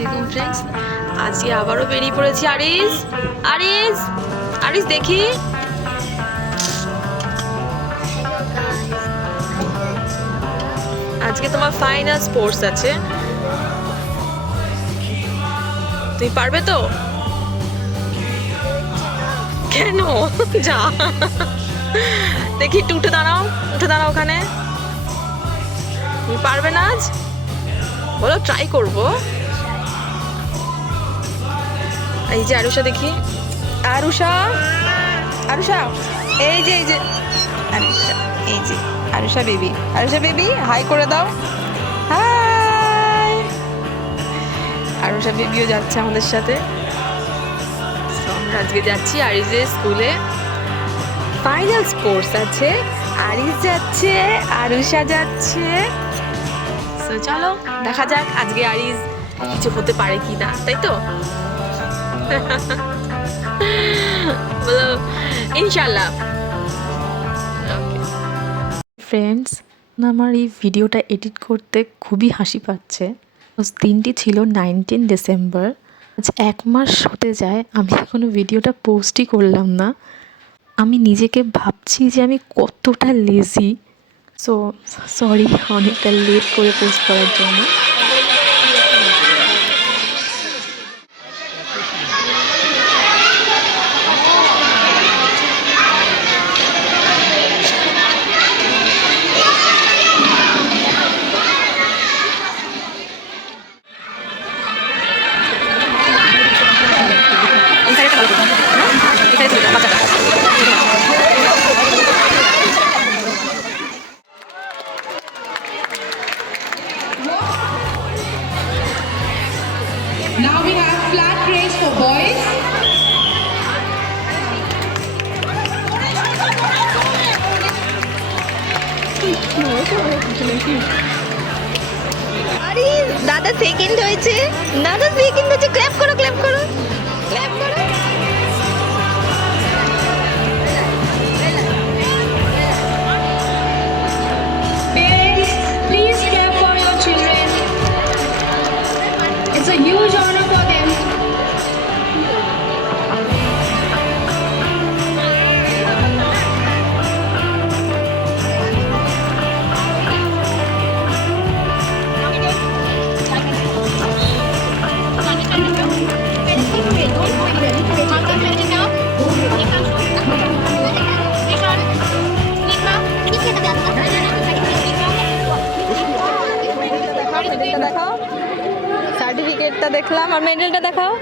আলাইকুম ফ্রেন্ডস, আজকে আবারও বেরিয়ে পড়েছি। আরিস আরিস আরিস দেখি, আজকে তোমার ফাইনাল স্পোর্টস আছে, তুমি পারবে তো? কেন? যা দেখি, একটু উঠে দাঁড়াও, উঠে দাঁড়াও ওখানে। তুমি পারবে না আজ? বলো, ট্রাই করবো। এই যে আরুষা, দেখি আরুষা, আরুষা এই যে আরুষা, এই যে আরুষা বেবি, আরুষা বেবি হাই করে দাও। হাই, আরুষা বেবিও যাচ্ছে আমাদের সাথে। আমরা আজকে যাচ্ছি আরিসের স্কুলে, ফাইনাল স্পোর্টস আছে। আরিস যাচ্ছে, আরুষা যাচ্ছে। তো চলো দেখা যাক আজকে আরিস কিছু হতে পারে কি না, তাই তো? বলো ইনশাল্লাহ। ফ্রেন্ডস, আমার এই ভিডিওটা এডিট করতে খুবই হাসি পাচ্ছে। দিনটি ছিল 19 ডিসেম্বর। আজ 1 মাস হতে যায়, আমি এখনো ভিডিওটা পোস্টই করলাম না। আমি নিজেকে ভাবছি যে আমি কতটা লেজি। সরি অনেকটা লেট করে পোস্ট করার জন্য। Now we have flat race for boys. আরে দাদা সেকেন্ড হয়েছে, দাদা সেকেন্ড হয়েছে। ক্ল্যাপ করো, ক্ল্যাপ করো, ক্ল্যাপ করো। Parents, please clap for your children. It's a huge honor for them. দেখাও, সার্টিফিকেটটা দেখলাম, আর মেডেলটা দেখাও।